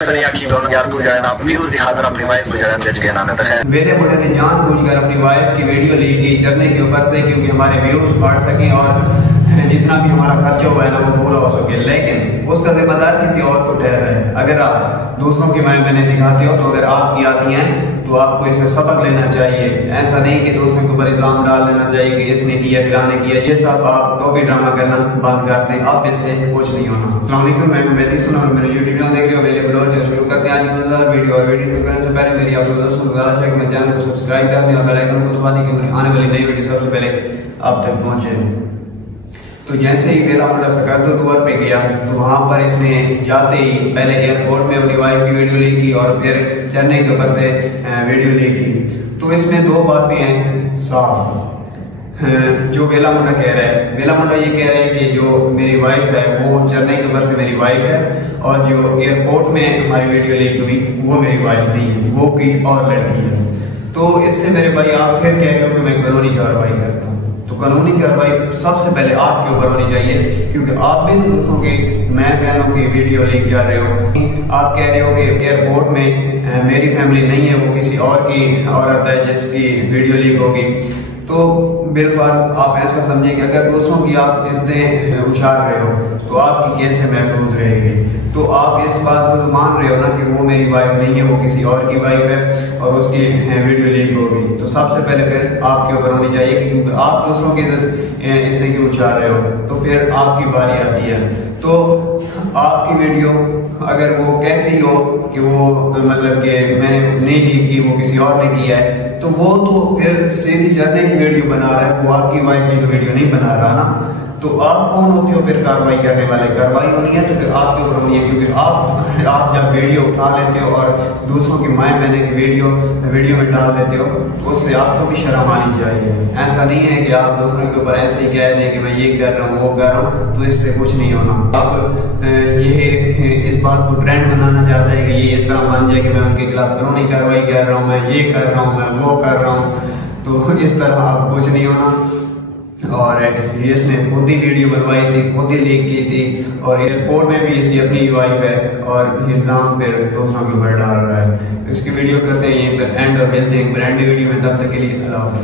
ویلے بڑے نے جان بوجھ کر اپنی وائف کی ویڈیو لی کی چرنے کے اوپر سے کیونکہ ہمارے ویوز بڑھ سکیں اور جتنا بھی ہمارا خرچہ ہوا ہے نا وہ پورا ہو سکے، لیکن اس کا ذمہ دار کسی اور کو ٹھہر رہا ہے۔ اگر آپ دوسروں کی مائیں بہنیں دکھاتے ہو تو اگر آپ کی آتی ہیں تو آپ کو اس سے سبق لینا چاہیے، ایسا نہیں کہ دوسروں کے اوپر الزام ڈال دینا چاہیے کہ اس نے کیا فلاں نے کیا۔ یہ سب آپ ٹوپی ڈرامہ کرنا بند کر دیں، آپ اس سے کچھ نہیں ہونا۔ السلام علیکم، میں مہدی سنا اور میرے یوٹیوب چینل دیکھ رہے ہو ویلے بلوچ۔ شروع کرتے ہیں آج کی مزیدار ویڈیو، اور ویڈیو شروع کرنے سے پہلے میری آپ دوستوں سے گزارش ہے کہ میرے چینل کو سبسکرائب کر دیں اور بیل آئیکن کو دبا دیں کہ آنے والی نئی ویڈیو سب سے پہلے آپ تک پہنچے۔ تو جیسے ہی ویلا منڈا سکردو ٹور پہ گیا تو وہاں پر اس نے جاتے ہی پہلے ایئرپورٹ میں اپنی وائف کی ویڈیو لی کی اور پھر چڑھنے کے اوپر سے ویڈیو لی کی۔ تو اس میں دو باتیں ہیں صاف جو ویلا منڈا کہہ رہا ہے۔ ویلا منڈا یہ کہہ رہے ہیں کہ جو میری وائف ہے وہ چڑھنے کے اوپر سے میری وائف ہے، اور جو ایئرپورٹ میں ہماری ویڈیو لی ہوئی وہ میری وائف نہیں ہے، وہ کوئی اور لڑکی ہے۔ تو اس سے میرے بھائی آپ پھر کہہ رہے ہو کہ میں قانونی کارروائی کرتا ہوں، تو قانونی کارروائی سب سے پہلے آپ کے اوپر ہونی چاہیے، کیونکہ آپ بھی تو دوسروں کی ماں بہنوں کی ویڈیو لیک کر رہے ہو۔ آپ کہہ رہے ہو کہ ایئرپورٹ میں میری فیملی نہیں ہے، وہ کسی اور کی عورت ہے جس کی ویڈیو لیک ہوگی۔ تو بالفرض آپ ایسا سمجھیں کہ اگر دوسروں کی آپ عزتیں اچھال رہے ہو تو آپ کی کیسے محفوظ رہے گی؟ تو آپ اس بات کو مان رہے ہو نا کہ وہ میری وائف نہیں ہے، وہ کسی اور کی وائف ہے اور اس کی ویڈیو لیک ہوگی۔ تو سب سے پہلے پھر آپ کے اوپر ہونی چاہیے کہ کیونکہ آپ دوسروں کی عزتیں کیوں اچھال رہے ہو، تو پھر آپ کی باری آتی ہے۔ تو آپ کی ویڈیو اگر وہ کہتی ہو کہ وہ مطلب کہ میں نے نہیں لیک کی، وہ کسی اور نے کیا ہے، تو وہ تو پھر سیدھی چڑھنے کی ویڈیو بنا رہا ہے، وہ آپ کی وائف کی تو ویڈیو نہیں بنا رہا نا۔ تو آپ کون ہوتے ہو پھر کارروائی کرنے والے؟ کارروائی ہونی ہے تو پھر آپ کے اوپر ہونی ہے، کیونکہ آپ جب ویڈیو اٹھا لیتے ہو اور دوسروں کی مائیں بہنیں کی ویڈیو میں ڈال دیتے ہو تو اس سے آپ کو بھی شرم آنی چاہیے۔ ایسا نہیں ہے کہ آپ دوسروں کے اوپر ایسے ہی کہہ دیں کہ میں یہ کر رہا ہوں وہ کر رہا ہوں، تو اس سے کچھ نہیں ہونا۔ اب یہ اس بات کو ٹرینڈ بنانا چاہتا ہے کہ یہ اس طرح بن جائے کہ میں ان کے خلاف قانونی کارروائی کر رہا ہوں، میں یہ کر رہا ہوں، میں وہ کر رہا ہوں، تو اس طرح آپ کچھ نہیں ہونا۔ اور اس نے خود ہی ویڈیو بنوائی تھی، خود ہی لیک کی تھی، اور ایئرپورٹ میں بھی اس کی اپنی وائف ہے اور الزام پھر دوسروں کے اوپر ڈال رہا ہے۔ اس کی ویڈیو کرتے ہیں یہ اینڈ اور ملتے ہیں برانڈ ویڈیو میں، تب تک کے لیے اللہ حافظ۔